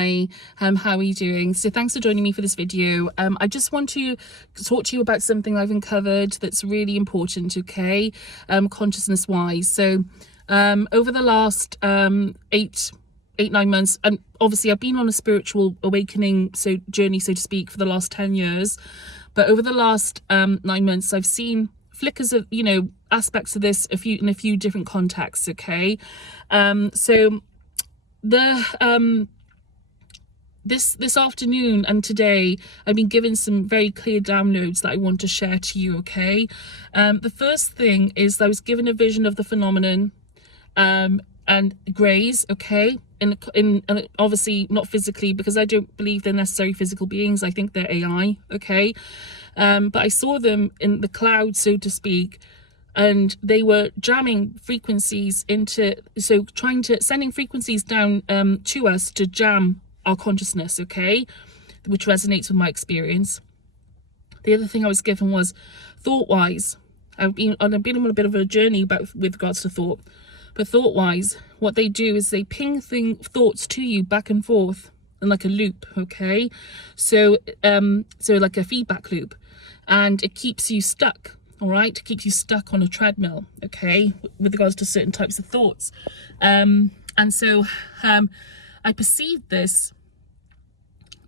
Hi, how are you doing? So thanks for joining me for this video. I just want to talk to you about something I've uncovered that's really important, okay, consciousness wise. So over the last 9 months, and obviously I've been on a spiritual awakening journey, so to speak, for the last 10 years, but over the last 9 months I've seen flickers of, you know, aspects of this in a few different contexts, okay. So this afternoon and today I've been given some very clear downloads that I want to share to you, okay. The first thing is I was given a vision of the phenomenon and greys, okay, in obviously not physically, because I don't believe they're necessarily physical beings. I think they're AI, okay. But I saw them in the clouds, so to speak, and they were jamming frequencies sending frequencies down to us to jam our consciousness, okay, which resonates with my experience. The other thing I was given was thought-wise. I've been on a bit of a journey with regards to thought, but thought-wise, what they do is they ping thoughts to you back and forth in like a loop, okay, so like a feedback loop, and it keeps you stuck. All right, it keeps you stuck on a treadmill, okay, with regards to certain types of thoughts. And so I perceived this,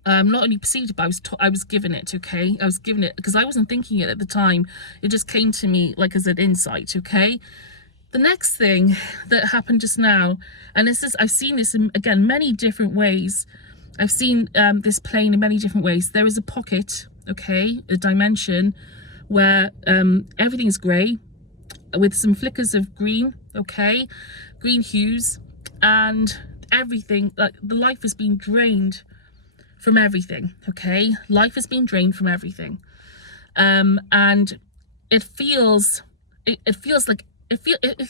not only perceived it, but I was given it, okay. I was given it because I wasn't thinking it at the time. It just came to me like as an insight, okay. The next thing that happened just now, and I've seen this in, again, many different ways. I've seen this plane in many different ways. There is a pocket, okay, a dimension where everything is grey with some flickers of green, okay, green hues, and everything, like the life has been drained from everything, okay. Life has been drained from everything, and it feels like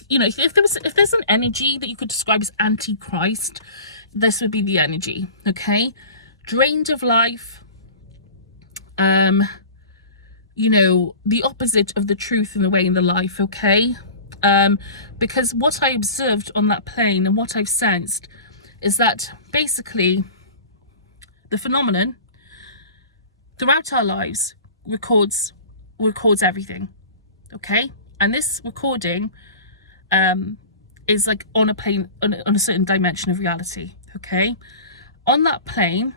you know, if there's an energy that you could describe as antichrist, this would be the energy, okay. Drained of life, you know, the opposite of the truth and the way in the life, okay. Because what I observed on that plane and what I've sensed is that basically the phenomenon throughout our lives records everything, okay. And this recording is like on a plane, on a certain dimension of reality, okay. On that plane,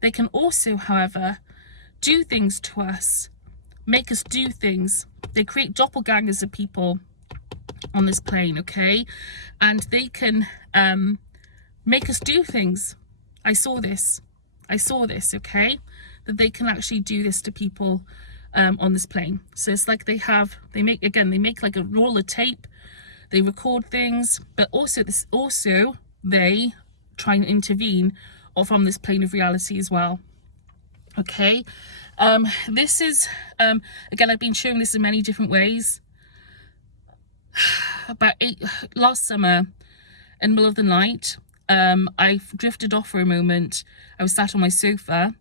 they can also, however, do things to us, make us do things. They create doppelgangers of people on this plane, okay, and they can make us do things. I saw this, okay, that they can actually do this to people on this plane. So it's like they make like a roll of tape, they record things, but also they try and intervene from this plane of reality as well, okay. This is again, I've been showing this in many different ways. Last summer in the middle of the night, I drifted off for a moment. I was sat on my sofa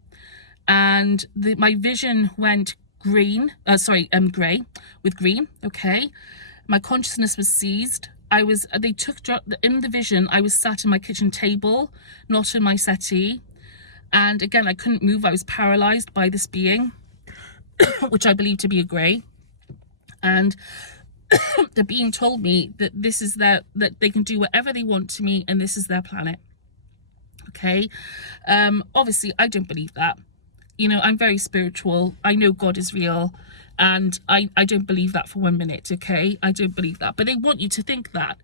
and my vision went grey with green, okay. My consciousness was seized. In the vision, I was sat in my kitchen table, not in my settee. And again, I couldn't move. I was paralyzed by this being, which I believe to be a grey. And the being told me that that they can do whatever they want to me, and this is their planet. Okay. Obviously, I don't believe that. You know, I'm very spiritual. I know God is real, and I don't believe that for 1 minute. Okay, I don't believe that. But they want you to think that.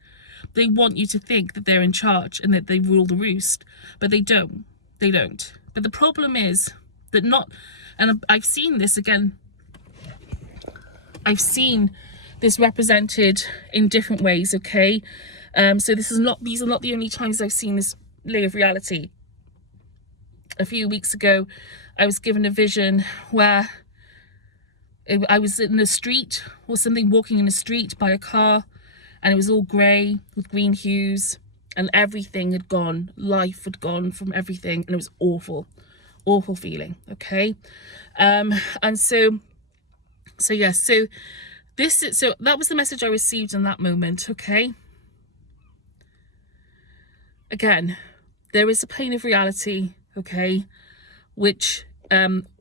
They want you to think that they're in charge and that they rule the roost, but they don't. They don't. But the problem is that and I've seen this again. I've seen this represented in different ways, okay. So these are not the only times I've seen this layer of reality. A few weeks ago, I was given a vision where I was in the street or something, walking in the street by a car, and it was all grey with green hues, and everything had gone. Life had gone from everything, and it was awful feeling, okay. And so yes, so that was the message I received in that moment, okay. Again, there is a plane of reality, okay, which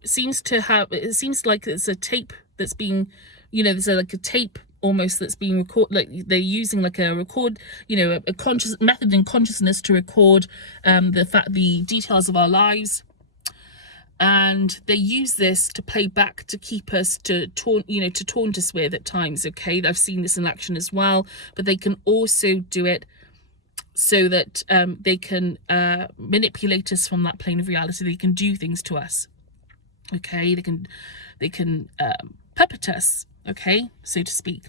seems to have, it seems like it's a tape that's being, you know, there's like a tape almost that's being recorded, like they're using like a record, you know, a conscious method in consciousness to record the details of our lives. And they use this to play back, to keep us, to taunt us with at times, okay? I've seen this in action as well, but they can also do it so that they can manipulate us from that plane of reality. They can do things to us, okay? They can puppet us, okay, so to speak.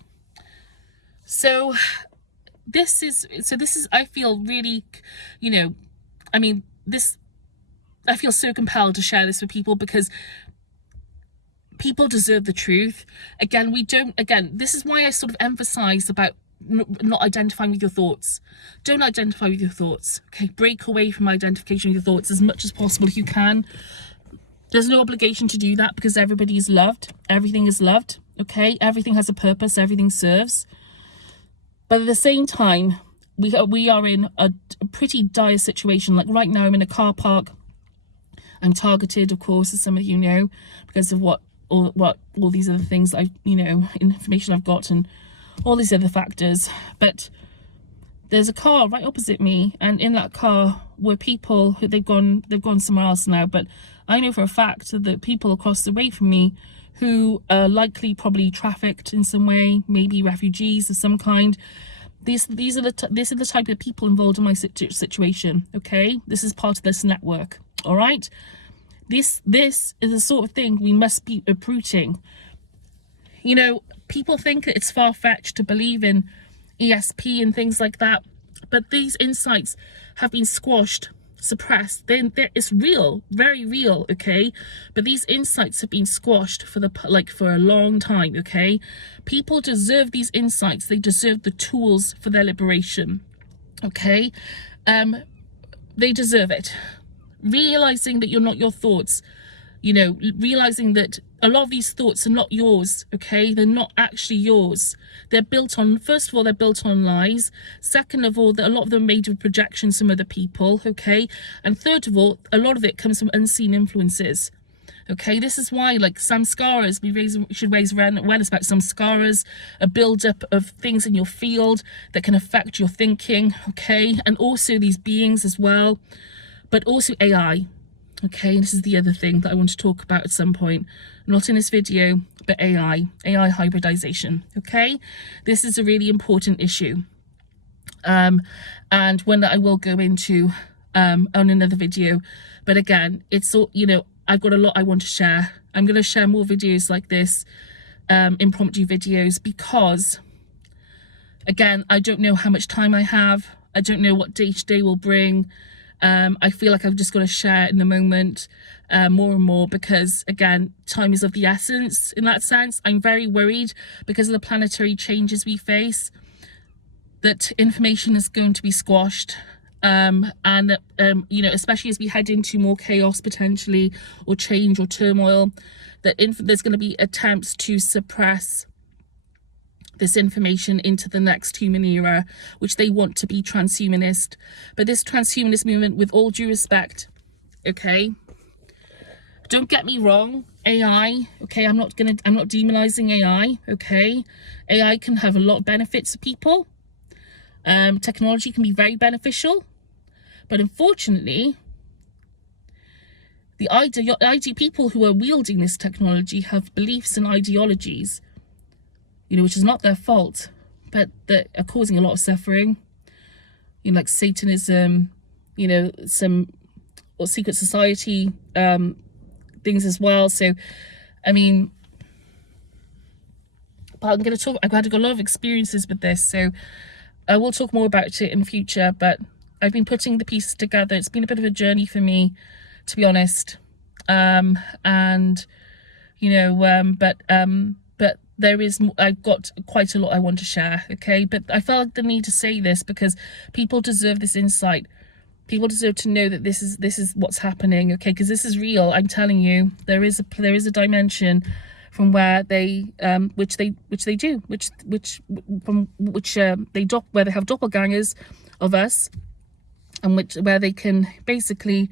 So this is, I feel really, you know, I mean, I feel so compelled to share this with people because people deserve the truth. Again, this is why I sort of emphasize about not identifying with your thoughts. Don't identify with your thoughts, okay? Break away from identification with your thoughts as much as possible if you can. There's no obligation to do that because everybody is loved. Everything is loved, okay? Everything has a purpose. Everything serves. But at the same time, we are in a pretty dire situation. Like right now, I'm in a car park. I'm targeted, of course, as some of you know, because of all these other things that information I've got and all these other factors. But there's a car right opposite me, and in that car were people who they've gone somewhere else now. But I know for a fact that people across the way from me who are likely probably trafficked in some way, maybe refugees of some kind. These are the type of people involved in my situation. Okay, this is part of this network. All right, this is the sort of thing we must be uprooting. You know, people think it's far-fetched to believe in ESP and things like that, but these insights have been squashed, suppressed. It's real, very real, okay? But these insights have been squashed for a long time, okay? People deserve these insights. They deserve the tools for their liberation, okay? They deserve it. Realizing that you're not your thoughts, you know, realizing that a lot of these thoughts are not yours, okay? They're not actually yours. They're built on, first of all, they're built on lies. Second of all, a lot of them are made with projections from other people, okay? And third of all, a lot of it comes from unseen influences, okay? This is why, like, samskaras, we should raise awareness about samskaras, a build-up of things in your field that can affect your thinking, okay? And also these beings as well, but also AI. Okay, this is the other thing that I want to talk about at some point. Not in this video, but AI hybridization, okay? This is a really important issue. And one that I will go into on another video. But again, it's all, you know, I've got a lot I want to share. I'm going to share more videos like this, impromptu videos, because, again, I don't know how much time I have. I don't know what day to day will bring. I feel like I've just got to share in the moment more and more because, again, time is of the essence in that sense. I'm very worried because of the planetary changes we face that information is going to be squashed. You know, especially as we head into more chaos potentially, or change or turmoil, that there's going to be attempts to suppress this information into the next human era, which they want to be transhumanist. But this transhumanist movement, with all due respect, okay, don't get me wrong, AI, okay, I'm not demonizing AI, okay? AI can have a lot of benefits for people. Technology can be very beneficial, but unfortunately, the people who are wielding this technology have beliefs and ideologies, you know, which is not their fault, but that are causing a lot of suffering, you know, like Satanism, you know, some secret society things as well. So, I mean, but I'm going to talk, I've had a lot of experiences with this, so I will talk more about it in future, but I've been putting the pieces together. It's been a bit of a journey for me, to be honest. And, you know, but I've got quite a lot I want to share, okay? But I felt the need to say this because people deserve this insight. People deserve to know that this is what's happening, okay? Because this is real. I'm telling you, there is a dimension from where they where they have doppelgangers of us, and where they can basically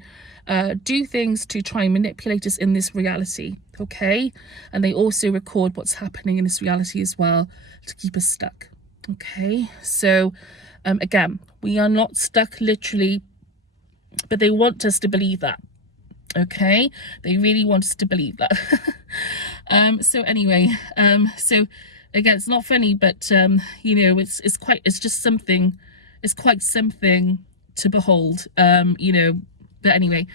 do things to try and manipulate us in this reality, okay? And they also record what's happening in this reality as well to keep us stuck, okay? So again, we are not stuck literally, but they want us to believe that, okay? They really want us to believe that. So anyway, so again, it's not funny, but you know, it's quite something to behold, you know. But anyway,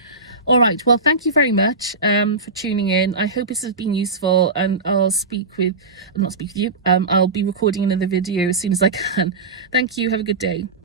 all right, well, thank you very much for tuning in. I hope this has been useful, and I'll not speak with you, I'll be recording another video as soon as I can. Thank you, have a good day.